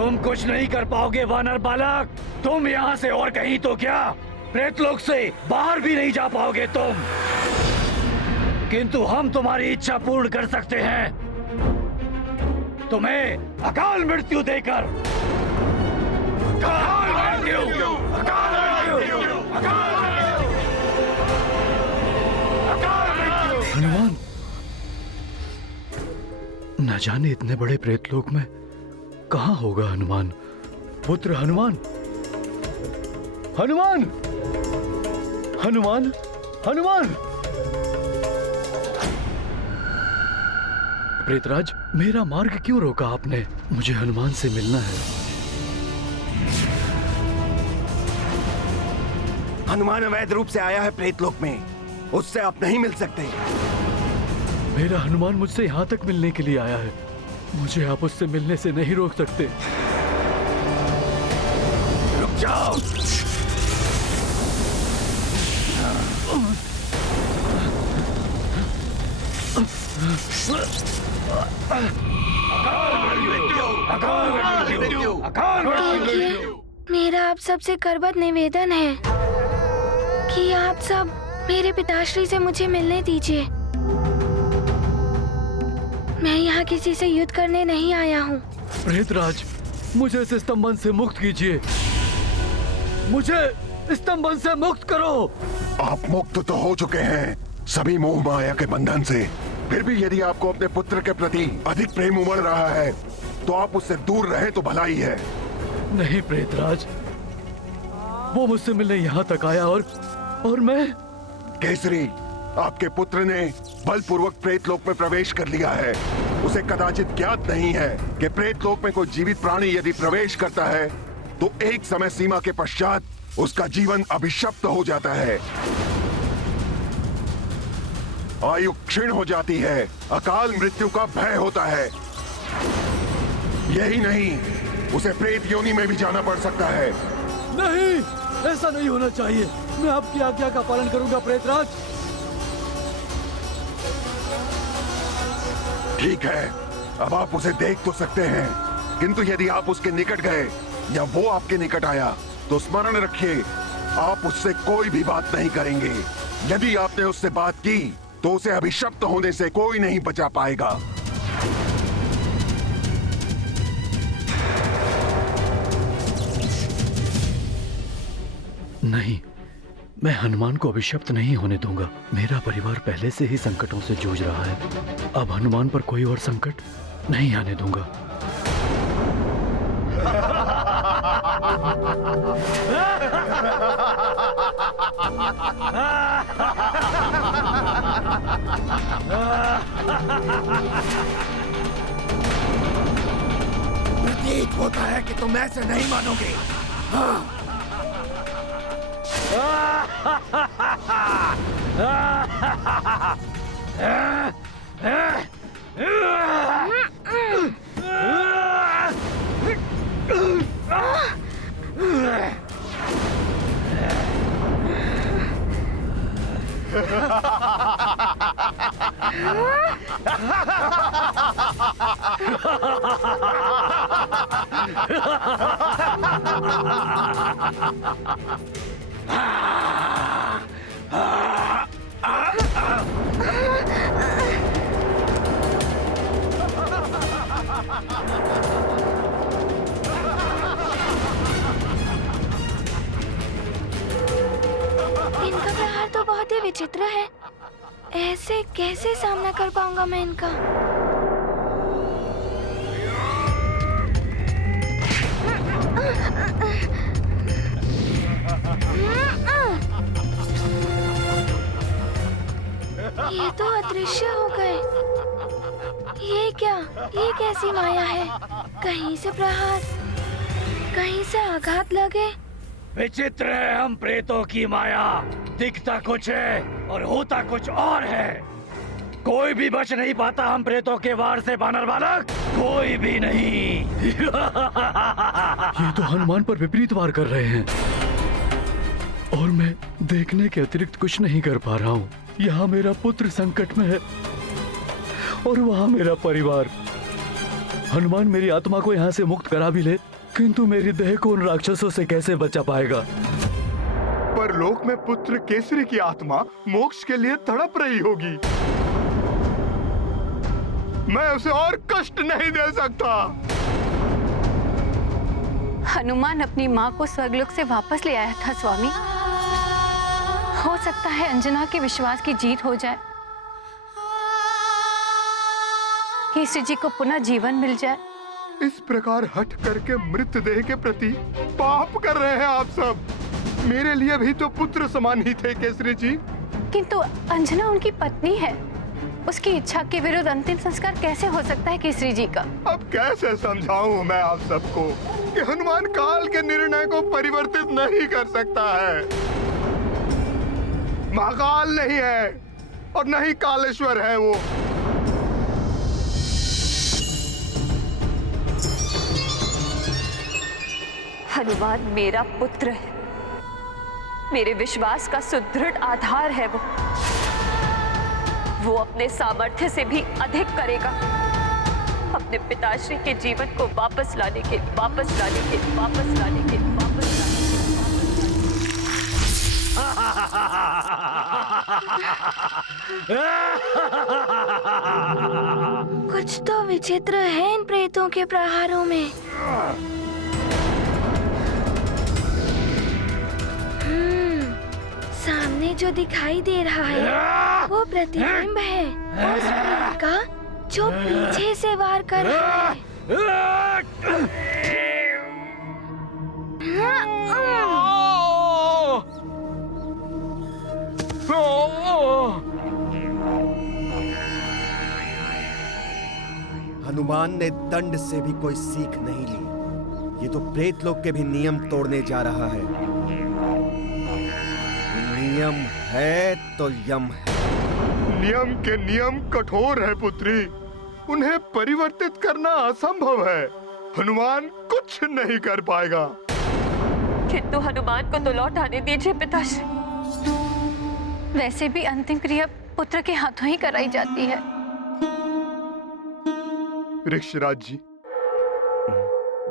तुम कुछ नहीं कर पाओगे वानर बालक। तुम यहाँ से और कहीं तो क्या, प्रेतलोक से बाहर भी नहीं जा पाओगे तुम। किंतु हम तुम्हारी इच्छा पूर्ण कर सकते हैं, तुम्हें अकाल मृत्यु देकर। अकाल मृत्यु, अकाल मृत्यु, अकाल मृत्यु। हनुमान, न जाने इतने बड़े प्रेतलोक में कहाँ होगा हनुमान। पुत्र हनुमान, हनुमान, हनुमान, हनुमान। प्रेतराज, मेरा मार्ग क्यों रोका आपने? मुझे हनुमान से मिलना है। हनुमान अवैध रूप से आया है प्रेतलोक में, उससे आप नहीं मिल सकते। मेरा हनुमान मुझसे यहाँ तक मिलने के लिए आया है, मुझे आप उससे मिलने से नहीं रोक सकते। रुक जाओ। देखिए, मेरा आप सबसे करबद्ध निवेदन है कि आप सब मेरे पिताश्री से मुझे मिलने दीजिए। मैं यहाँ किसी से युद्ध करने नहीं आया हूँ। प्रेतराज, मुझे इस स्तंभन से मुक्त कीजिए, मुझे स्तंभन से मुक्त करो। आप मुक्त तो हो चुके हैं सभी मोह माया के बंधन से, फिर भी यदि आपको अपने पुत्र के प्रति अधिक प्रेम उमड़ रहा है तो आप उससे दूर रहें तो भला ही है। नहीं प्रेतराज, वो मुझसे मिलने यहाँ तक आया और मैं। केसरी, आपके पुत्र ने बलपूर्वक प्रेतलोक में प्रवेश कर लिया है। उसे कदाचित ज्ञात नहीं है कि प्रेतलोक में कोई जीवित प्राणी यदि प्रवेश करता है तो एक समय सीमा के पश्चात उसका जीवन अभिशप्त हो जाता है, आयु क्षीण हो जाती है, अकाल मृत्यु का भय होता है। यही नहीं, उसे प्रेत योनि में भी जाना पड़ सकता है। नहीं, ऐसा नहीं होना चाहिए। मैं आपकी आज्ञा का पालन करूंगा प्रेतराज। ठीक है, अब आप उसे देख तो सकते हैं, किंतु यदि आप उसके निकट गए या वो आपके निकट आया तो स्मरण रखिए, आप उससे कोई भी बात नहीं करेंगे। यदि आपने उससे बात की तो उसे अभिशप्त होने से कोई नहीं बचा पाएगा। नहीं, मैं हनुमान को अभिशप्त नहीं होने दूंगा। मेरा परिवार पहले से ही संकटों से जूझ रहा है, अब हनुमान पर कोई और संकट नहीं आने दूंगा। प्रतीत होता है कि तुम ऐसे नहीं मानोगे। हाँ। इनका प्रहार तो बहुत ही विचित्र है, ऐसे कैसे सामना कर पाऊंगा मैं इनका। ये तो अदृश्य हो गए। ये क्या, ये कैसी माया है? कहीं से प्रहार, कहीं से आघात लगे। विचित्र है हम प्रेतों की माया, दिखता कुछ है और होता कुछ और है। कोई भी बच नहीं पाता हम प्रेतों के वार से वानर बालक, कोई भी नहीं। ये तो हनुमान पर विपरीत वार कर रहे हैं और मैं देखने के अतिरिक्त कुछ नहीं कर पा रहा हूँ। यहाँ मेरा पुत्र संकट में है और वहाँ मेरा परिवार। हनुमान मेरी आत्मा को यहाँ से मुक्त करा भी ले, किंतु मेरी देह को उन राक्षसों से कैसे बचा पाएगा? पर लोक में पुत्र केसरी की आत्मा मोक्ष के लिए तड़प रही होगी। मैं उसे और कष्ट नहीं दे सकता। हनुमान अपनी माँ को स्वर्गलोक से वापस ले आया था स्वामी। हो सकता है अंजना के विश्वास की जीत हो जाए, केसरी जी को पुनः जीवन मिल जाए। इस प्रकार हट करके मृतदेह के प्रति पाप कर रहे हैं आप सब। मेरे लिए भी तो पुत्र समान ही थे केसरी जी। किंतु अंजना उनकी पत्नी है, उसकी इच्छा के विरुद्ध अंतिम संस्कार कैसे हो सकता है केसरी जी का? अब कैसे समझाऊं मैं आप सबको कि हनुमान काल के निर्णय को परिवर्तित नहीं कर सकता है। महाकाल नहीं है और न ही कालेश्वर है वो। हनुमान मेरा पुत्र है, मेरे विश्वास का सुदृढ़ आधार है वो अपने सामर्थ्य से भी अधिक करेगा अपने पिताश्री के जीवन को वापस लाने के कुछ तो विचित्र है इन प्रेतों के प्रहारों में। सामने जो दिखाई दे रहा है वो प्रतिबिंब है उस प्रेत का जो पीछे से वार कर रहा है। हनुमान ने दंड से भी कोई सीख नहीं ली। ये तो प्रेत लोग के भी नियम तोड़ने जा रहा है। नियम है तो यम है। नियम के नियम कठोर है पुत्री, उन्हें परिवर्तित करना असंभव है। हनुमान कुछ नहीं कर पाएगा। किंतु हनुमान को तो लौट आने दीजिए पिताश्री। वैसे भी अंतिम क्रिया पुत्र के हाथों ही कराई जाती है। ऋक्षराज जी,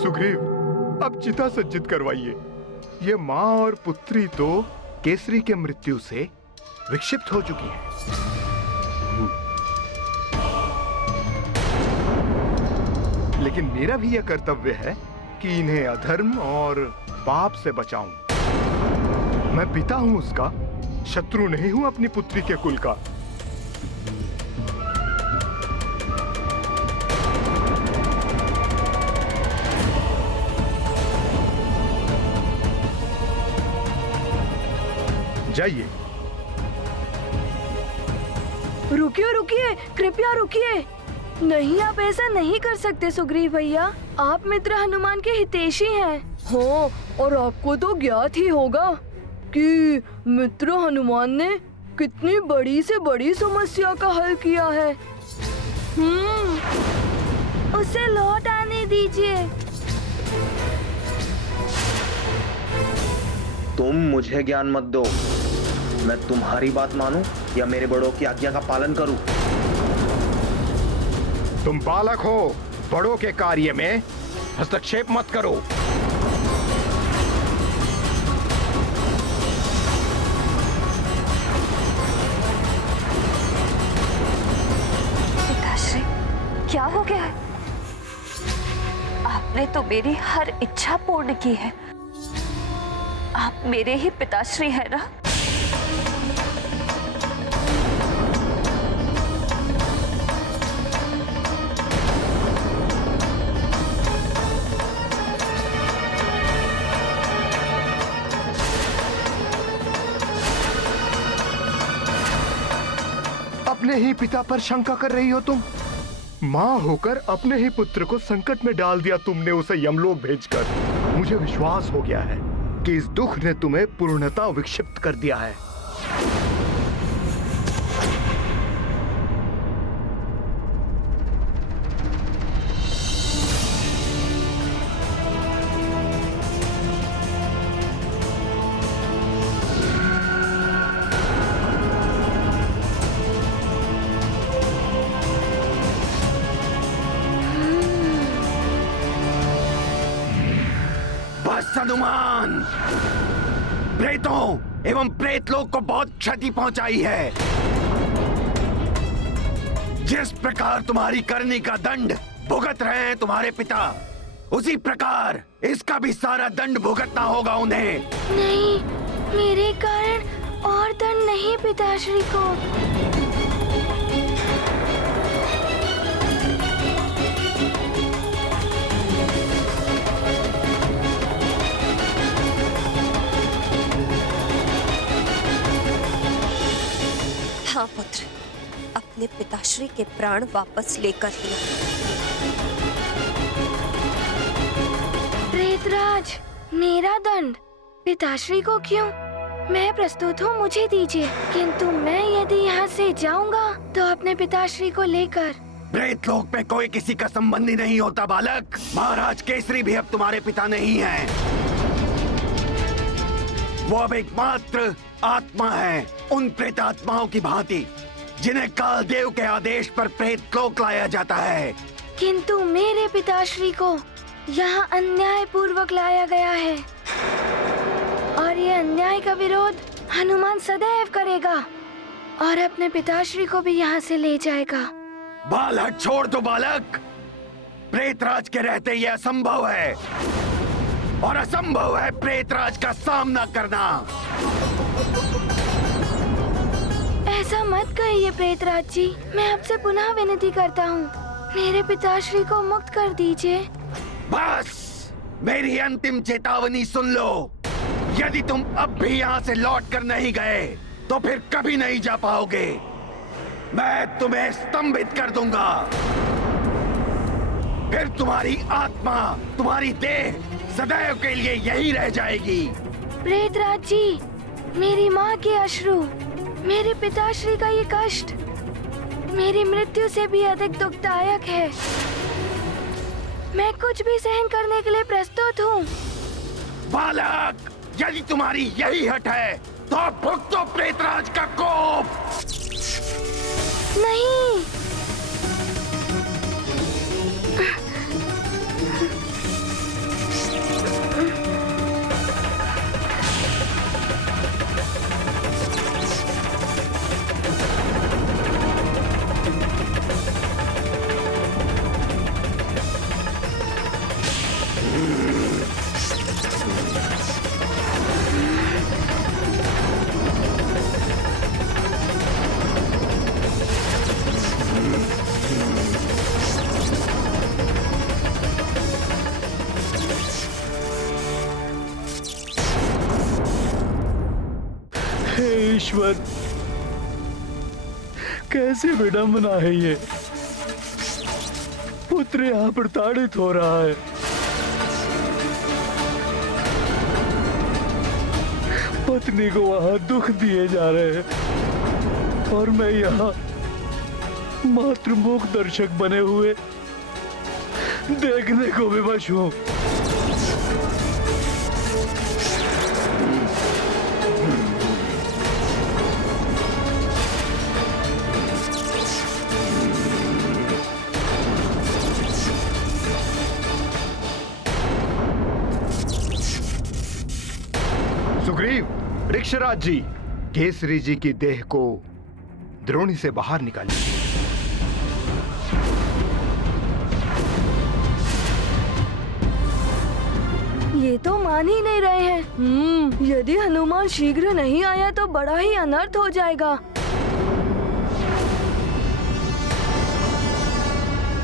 सुग्रीव, अब चिता सज्जित करवाइए। ये माँ और पुत्री तो केसरी के मृत्यु से विक्षिप्त हो चुकी है। लेकिन मेरा भी यह कर्तव्य है कि इन्हें अधर्म और पाप से बचाऊं। मैं पिता हूं उसका, शत्रु नहीं हूं अपनी पुत्री के कुल का। जाइए। रुकिए रुकिए, कृपया रुकिए। नहीं, आप ऐसा नहीं कर सकते सुग्रीव भैया। आप मित्र हनुमान के हितैषी हैं। हाँ, और आपको तो ज्ञात ही होगा कि मित्र हनुमान ने कितनी बड़ी से बड़ी समस्या का हल किया है। उसे लौट आने दीजिए। तुम मुझे ज्ञान मत दो। मैं तुम्हारी बात मानूं या मेरे बड़ों की आज्ञा का पालन करूं? तुम बालक हो, बड़ों के कार्य में हस्तक्षेप मत करो। पिताश्री, क्या हो गया है? आपने तो मेरी हर इच्छा पूर्ण की है। आप मेरे ही पिताश्री हैं ना? अपने ही पिता पर शंका कर रही हो तुम? माँ होकर अपने ही पुत्र को संकट में डाल दिया तुमने, उसे यमलोक भेजकर। मुझे विश्वास हो गया है कि इस दुख ने तुम्हें पूर्णतः विक्षिप्त कर दिया है। हनुमान प्रेतों एवं प्रेत लोग को बहुत क्षति पहुंचाई है। जिस प्रकार तुम्हारी करनी का दंड भुगत रहे हैं तुम्हारे पिता, उसी प्रकार इसका भी सारा दंड भुगतना होगा उन्हें। नहीं, मेरे कारण और दंड नहीं पिताश्री को। हाँ पुत्र, अपने पिताश्री के प्राण वापस लेकर ही। प्रेतराज, मेरा दंड पिताश्री को क्यों? मैं प्रस्तुत हूँ, मुझे दीजिए। किंतु मैं यदि यहाँ से जाऊँगा तो अपने पिताश्री को लेकर। प्रेत लोक में कोई किसी का संबंधी नहीं होता बालक। महाराज केसरी भी अब तुम्हारे पिता नहीं हैं। वो अब एकमात्र आत्मा है, उन प्रेत आत्माओं की भांति जिन्हें कालदेव के आदेश पर प्रेत लोक लाया जाता है। किंतु मेरे पिताश्री को यहाँ अन्याय पूर्वक लाया गया है और ये अन्याय का विरोध हनुमान सदैव करेगा और अपने पिताश्री को भी यहाँ से ले जाएगा। बालक छोड़ दो बालक, प्रेतराज के रहते यह असंभव है और असंभव है प्रेतराज का सामना करना। ऐसा मत कहिए प्रेतराज जी, मैं आपसे पुनः विनती करता हूँ, मेरे पिताश्री को मुक्त कर दीजिए। बस मेरी अंतिम चेतावनी सुन लो। यदि तुम अब भी यहाँ से लौट कर नहीं गए तो फिर कभी नहीं जा पाओगे। मैं तुम्हें स्तंभित कर दूंगा। फिर तुम्हारी आत्मा, तुम्हारी देह सदैव के लिए यही रह जाएगी। प्रेतराज जी, मेरी माँ के अश्रु, मेरे पिताश्री का ये कष्ट मेरी मृत्यु से भी अधिक दुखदायक है। मैं कुछ भी सहन करने के लिए प्रस्तुत हूँ। बालक, यदि तुम्हारी यही हट है तो भुगतो प्रेतराज का कोप। नहीं, हे ईश्वर, कैसे विडंबना है ये। पुत्र यहाँ प्रताड़ित हो रहा है। पत्नी को वहां दुख दिए जा रहे हैं और मैं यहाँ मातृमुख दर्शक बने हुए देखने को विवश हूँ। सुग्रीव, ऋक्षराज जी, केसरी जी की देह को द्रोणी से बाहर निकालिए। ये तो मान ही नहीं रहे हैं। यदि हनुमान शीघ्र नहीं आया तो बड़ा ही अनर्थ हो जाएगा।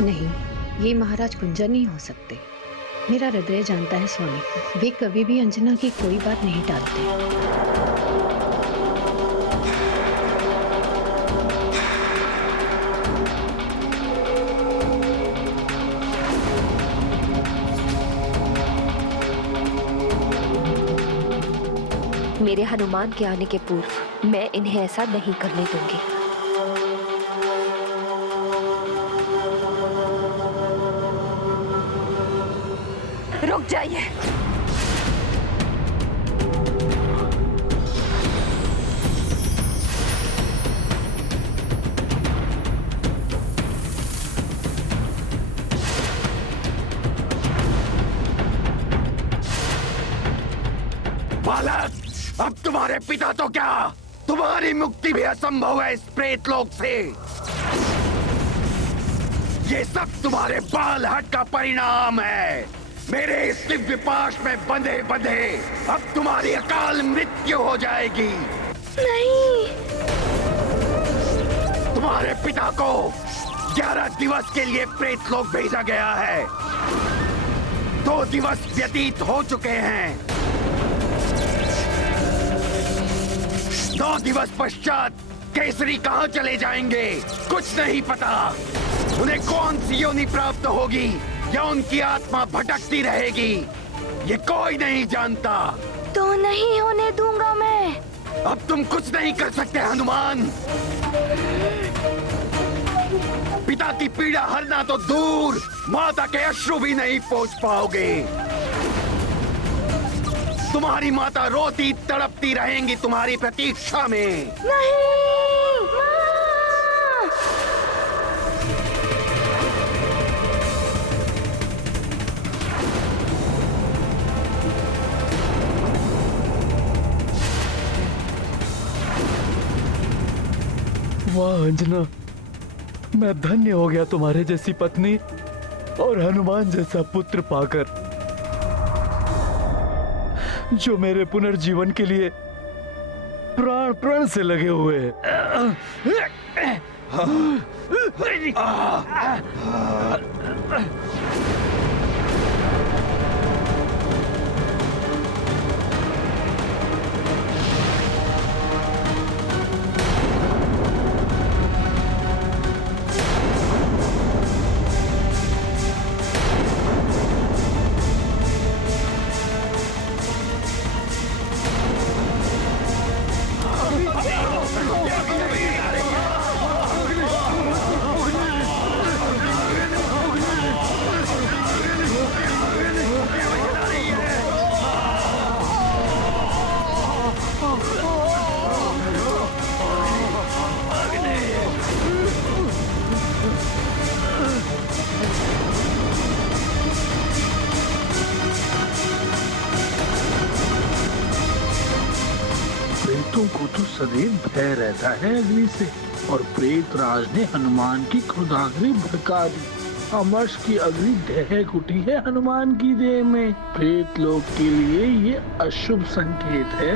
नहीं, ये महाराज कुंजर नहीं हो सकते। मेरा हृदय जानता है स्वामी को, वे कभी भी अंजना की कोई बात नहीं टालते। मेरे हनुमान के आने के पूर्व मैं इन्हें ऐसा नहीं करने दूंगी। रुक जाइए। बालक, अब तुम्हारे पिता तो क्या, तुम्हारी मुक्ति भी असंभव है इस प्रेत लोक से। ये सब तुम्हारे बाल हट का परिणाम है। मेरे इस दिव्य पाश में बंधे बंधे अब तुम्हारी अकाल मृत्यु हो जाएगी। नहीं। तुम्हारे पिता को 11 दिवस के लिए प्रेत लोक भेजा गया है। 2 दिवस व्यतीत हो चुके हैं। 9 दिवस पश्चात केसरी कहाँ चले जाएंगे कुछ नहीं पता। उन्हें कौन सी योनि प्राप्त होगी या उनकी आत्मा भटकती रहेगी, ये कोई नहीं जानता। तो नहीं होने दूंगा मैं। अब तुम कुछ नहीं कर सकते हनुमान। पिता की पीड़ा हरना तो दूर, माता के अश्रु भी नहीं पहुंच पाओगे। तुम्हारी माता रोती तड़पती रहेंगी तुम्हारी प्रतीक्षा में। नहीं माँ। वाह अंजना, मैं धन्य हो गया तुम्हारे जैसी पत्नी और हनुमान जैसा पुत्र पाकर, जो मेरे पुनर्जीवन के लिए प्राण प्राण से लगे हुए हैं। प्रेतों को तो सदैव भय रहता है अग्नि से, और प्रेत राज ने हनुमान की क्रोधाग्नि भड़का दी। अमर्ष की अग्नि दहक उठी है हनुमान की देह में। प्रेत लोक के लिए ये अशुभ संकेत है